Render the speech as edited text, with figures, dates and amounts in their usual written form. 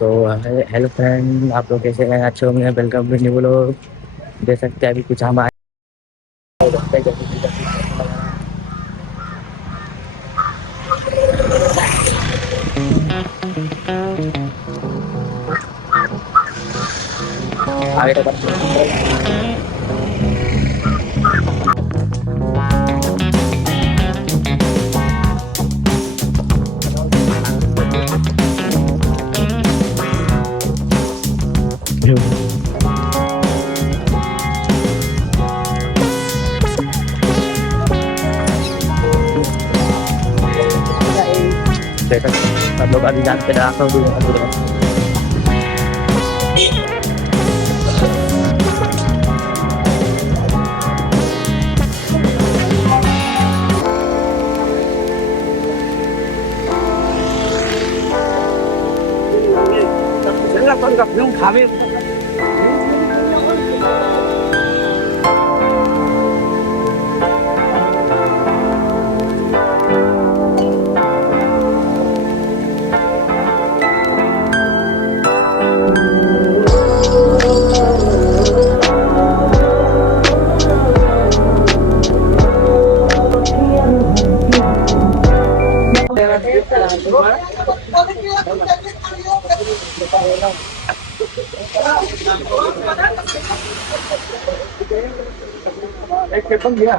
So hello friend, आप लोग कैसे हैं? अच्छे होंगे। वेलकम टू न्यू लोग। दे सकते हैं अभी कुछ हम आए आगे तो दे सकते हैं। सब लोग अभी जानते हैं आपको भी। एक पेपर लिया।